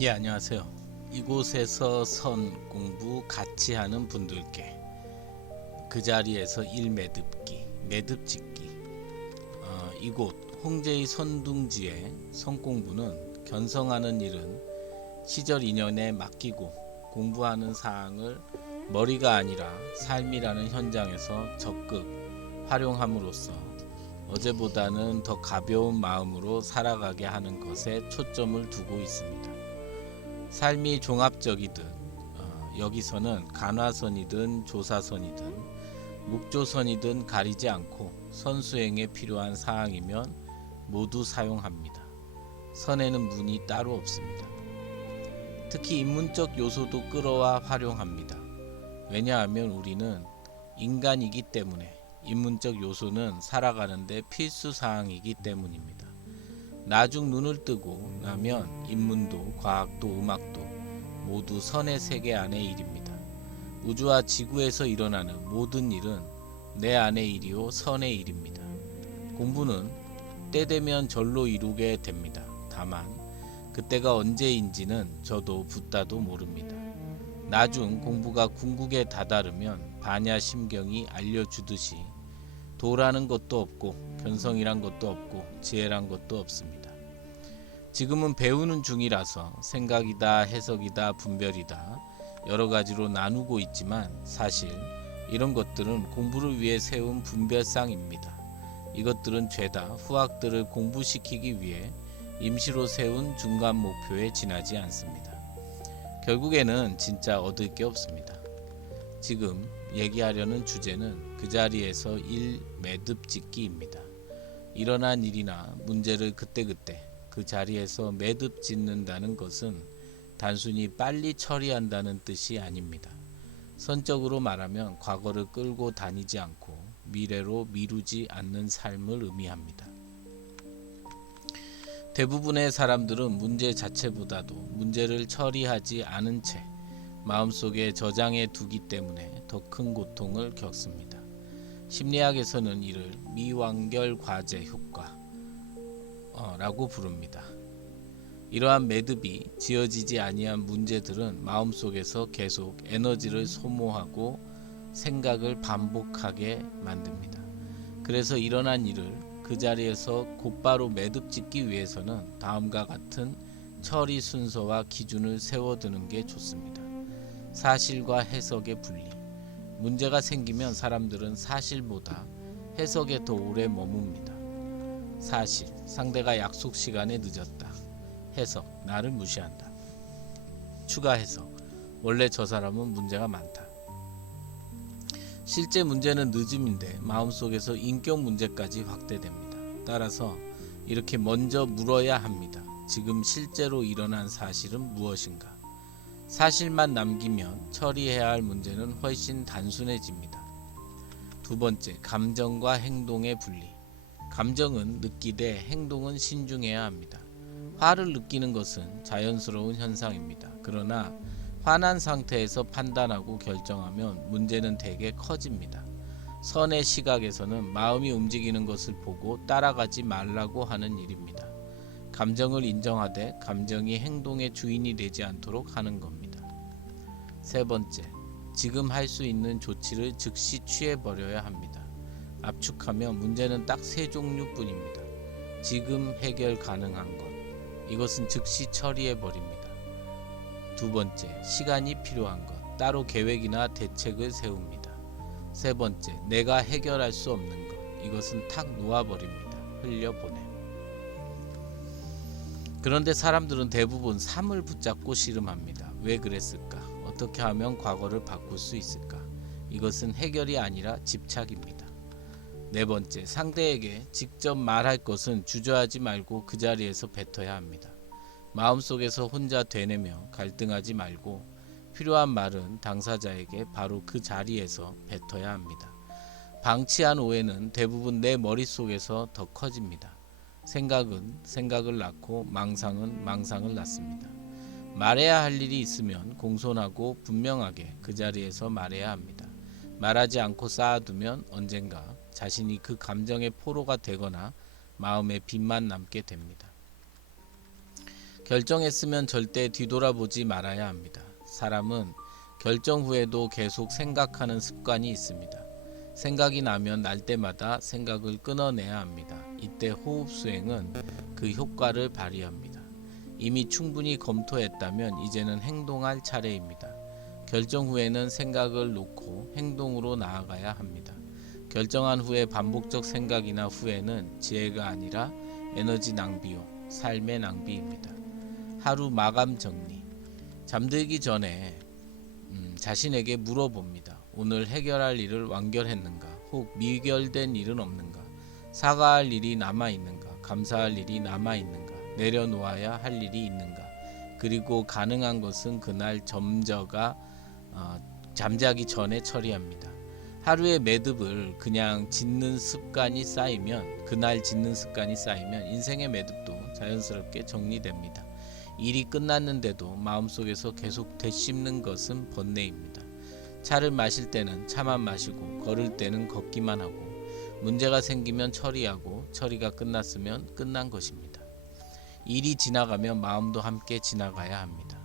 예, 안녕하세요. 이곳에서 선 공부 같이 하는 분들께 그 자리에서 일 매듭기, 매듭짓기. 이곳 홍제의 선둥지의 선 공부는 견성하는 일은 시절 인연에 맡기고 공부하는 사항을 머리가 아니라 삶이라는 현장에서 적극 활용함으로써 어제보다는 더 가벼운 마음으로 살아가게 하는 것에 초점을 두고 있습니다. 삶이 종합적이든 여기서는 간화선이든 조사선이든 묵조선이든 가리지 않고 선수행에 필요한 사항이면 모두 사용합니다. 선에는 문이 따로 없습니다. 특히 인문적 요소도 끌어와 활용합니다. 왜냐하면 우리는 인간이기 때문에 인문적 요소는 살아가는데 필수 사항이기 때문입니다. 나중 눈을 뜨고 나면 인문도 과학도 음악도 모두 선의 세계 안의 일입니다. 우주와 지구에서 일어나는 모든 일은 내 안의 일이요 선의 일입니다. 공부는 때 되면 절로 이루게 됩니다. 다만 그때가 언제인지는 저도 붓다도 모릅니다. 나중 공부가 궁극에 다다르면 반야심경이 알려주듯이 도라는 것도 없고 견성이란 것도 없고 지혜란 것도 없습니다. 지금은 배우는 중이라서 생각이다, 해석이다, 분별이다 여러 가지로 나누고 있지만 사실 이런 것들은 공부를 위해 세운 분별상입니다. 이것들은 죄다 후학들을 공부시키기 위해 임시로 세운 중간 목표에 지나지 않습니다. 결국에는 진짜 얻을 게 없습니다. 지금 얘기하려는 주제는 그 자리에서 일 매듭짓기입니다. 일어난 일이나 문제를 그때그때 그 자리에서 매듭 짓는다는 것은 단순히 빨리 처리한다는 뜻이 아닙니다. 선적으로 말하면 과거를 끌고 다니지 않고 미래로 미루지 않는 삶을 의미합니다. 대부분의 사람들은 문제 자체보다도 문제를 처리하지 않은 채 마음속에 저장해 두기 때문에 더 큰 고통을 겪습니다. 심리학에서는 이를 미완결 과제 효과라고 부릅니다. 이러한 매듭이 지어지지 아니한 문제들은 마음속에서 계속 에너지를 소모하고 생각을 반복하게 만듭니다. 그래서 일어난 일을 그 자리에서 곧바로 매듭 짓기 위해서는 다음과 같은 처리 순서와 기준을 세워두는 게 좋습니다. 사실과 해석의 분리. 문제가 생기면 사람들은 사실보다 해석에 더 오래 머뭅니다. 사실, 상대가 약속 시간에 늦었다. 해석, 나를 무시한다. 추가 해석, 원래 저 사람은 문제가 많다. 실제 문제는 늦음인데 마음속에서 인격 문제까지 확대됩니다. 따라서 이렇게 먼저 물어야 합니다. 지금 실제로 일어난 사실은 무엇인가? 사실만 남기면 처리해야 할 문제는 훨씬 단순해집니다. 두 번째, 감정과 행동의 분리. 감정은 느끼되 행동은 신중해야 합니다. 화를 느끼는 것은 자연스러운 현상입니다. 그러나 화난 상태에서 판단하고 결정하면 문제는 대개 커집니다. 선의 시각에서는 마음이 움직이는 것을 보고 따라가지 말라고 하는 일입니다. 감정을 인정하되 감정이 행동의 주인이 되지 않도록 하는 겁니다. 세 번째, 지금 할 수 있는 조치를 즉시 취해버려야 합니다. 압축하면 문제는 딱 세 종류뿐입니다. 지금 해결 가능한 것, 이것은 즉시 처리해버립니다. 두 번째, 시간이 필요한 것, 따로 계획이나 대책을 세웁니다. 세 번째, 내가 해결할 수 없는 것, 이것은 탁 놓아버립니다. 흘려보내. 그런데 사람들은 대부분 3을 붙잡고 씨름합니다. 왜 그랬을까? 어떻게 하면 과거를 바꿀 수 있을까? 이것은 해결이 아니라 집착입니다. 네 번째, 상대에게 직접 말할 것은 주저하지 말고 그 자리에서 뱉어야 합니다. 마음속에서 혼자 되뇌며 갈등하지 말고 필요한 말은 당사자에게 바로 그 자리에서 뱉어야 합니다. 방치한 오해는 대부분 내 머릿속에서 더 커집니다. 생각은 생각을 낳고 망상은 망상을 낳습니다. 말해야 할 일이 있으면 공손하고 분명하게 그 자리에서 말해야 합니다. 말하지 않고 쌓아두면 언젠가 자신이 그 감정의 포로가 되거나 마음에 빚만 남게 됩니다. 결정했으면 절대 뒤돌아보지 말아야 합니다. 사람은 결정 후에도 계속 생각하는 습관이 있습니다. 생각이 나면 날 때마다 생각을 끊어내야 합니다. 이때 호흡 수행은 그 효과를 발휘합니다. 이미 충분히 검토했다면 이제는 행동할 차례입니다. 결정 후에는 생각을 놓고 행동으로 나아가야 합니다. 결정한 후에 반복적 생각이나 후회는 지혜가 아니라 에너지 낭비요, 삶의 낭비입니다. 하루 마감 정리. 잠들기 전에 자신에게 물어봅니다. 오늘 해결할 일을 완결했는가? 혹 미결된 일은 없는가? 사과할 일이 남아있는가? 감사할 일이 남아있는가? 내려놓아야 할 일이 있는가? 그리고 가능한 것은 그날 잠자기 전에 처리합니다. 하루의 매듭을 그냥 짓는 습관이 쌓이면 인생의 매듭도 자연스럽게 정리됩니다. 일이 끝났는데도 마음속에서 계속 되씹는 것은 번뇌입니다. 차를 마실 때는 차만 마시고 걸을 때는 걷기만 하고 문제가 생기면 처리하고 처리가 끝났으면 끝난 것입니다. 일이 지나가면 마음도 함께 지나가야 합니다.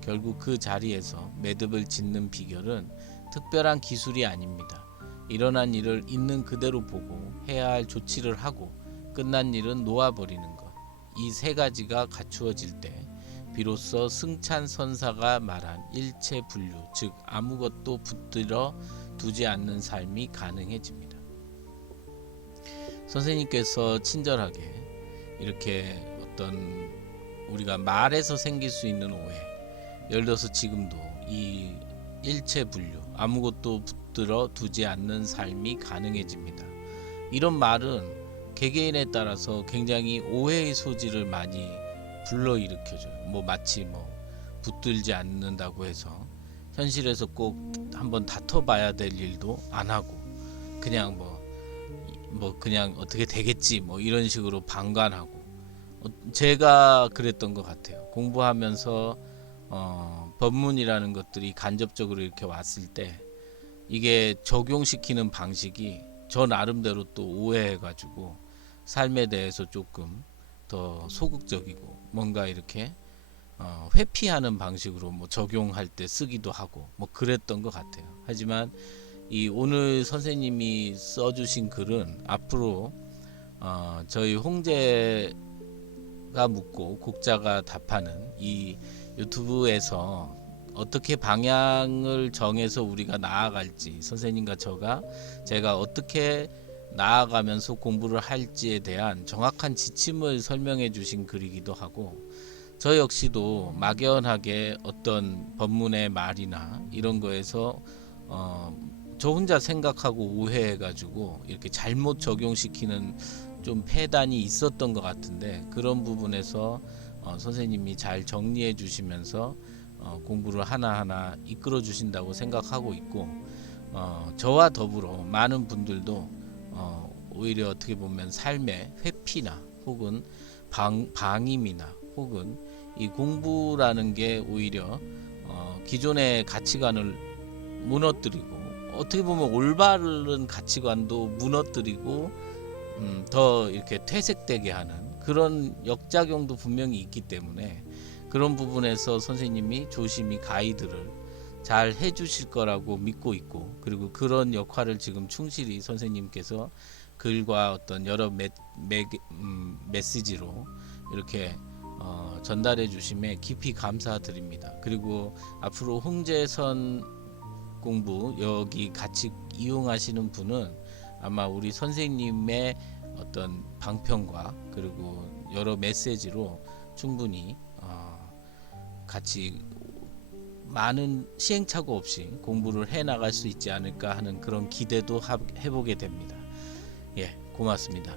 결국 그 자리에서 매듭을 짓는 비결은 특별한 기술이 아닙니다. 일어난 일을 있는 그대로 보고 해야 할 조치를 하고 끝난 일은 놓아버리는 것. 이 세 가지가 갖추어질 때 비로소 승찬선사가 말한 일체분류, 즉 아무것도 붙들어 두지 않는 삶이 가능해집니다. 선생님께서 친절하게 이렇게 어떤 우리가 말에서 생길 수 있는 오해, 예를 들어서 지금도 이 일체분류, 아무것도 붙들어 두지 않는 삶이 가능해집니다. 이런 말은 개개인에 따라서 굉장히 오해의 소지를 많이 불러일으켜줘요. 마치 붙들지 않는다고 해서 현실에서 꼭 한번 다퉈봐야 될 일도 안 하고 그냥 그냥 어떻게 되겠지 이런 식으로 방관하고 제가 그랬던 것 같아요. 공부하면서 법문이라는 것들이 간접적으로 이렇게 왔을 때 이게 적용시키는 방식이 저 나름대로 또 오해해가지고 삶에 대해서 조금 더 소극적이고 뭔가 이렇게 회피하는 방식으로 적용할 때 쓰기도 하고 그랬던 것 같아요. 하지만 이 오늘 선생님이 써주신 글은 앞으로 저희 홍제가 묻고 곡자가 답하는 이 유튜브에서 어떻게 방향을 정해서 우리가 나아갈지 선생님과 제가 어떻게 나아가면서 공부를 할지에 대한 정확한 지침을 설명해 주신 글이기도 하고 저 역시도 막연하게 어떤 법문의 말이나 이런 거에서 저 혼자 생각하고 오해해 가지고 이렇게 잘못 적용시키는 좀 폐단이 있었던 것 같은데 그런 부분에서 선생님이 잘 정리해 주시면서 공부를 하나하나 이끌어 주신다고 생각하고 있고 저와 더불어 많은 분들도 오히려 어떻게 보면 삶의 회피나 혹은 방임이나 혹은 이 공부라는 게 오히려 기존의 가치관을 무너뜨리고 어떻게 보면 올바른 가치관도 무너뜨리고 더 이렇게 퇴색되게 하는 그런 역작용도 분명히 있기 때문에 그런 부분에서 선생님이 조심히 가이드를 잘 해주실 거라고 믿고 있고 그리고 그런 역할을 지금 충실히 선생님께서 글과 어떤 여러 메시지로 이렇게 전달해 주심에 깊이 감사드립니다. 그리고 앞으로 홍제선 공부 여기 같이 이용하시는 분은 아마 우리 선생님의 어떤 방편과 그리고 여러 메시지로 충분히 같이 많은 시행착오 없이 공부를 해 나갈 수 있지 않을까 하는 그런 기대도 해보게 됩니다. 예, 고맙습니다.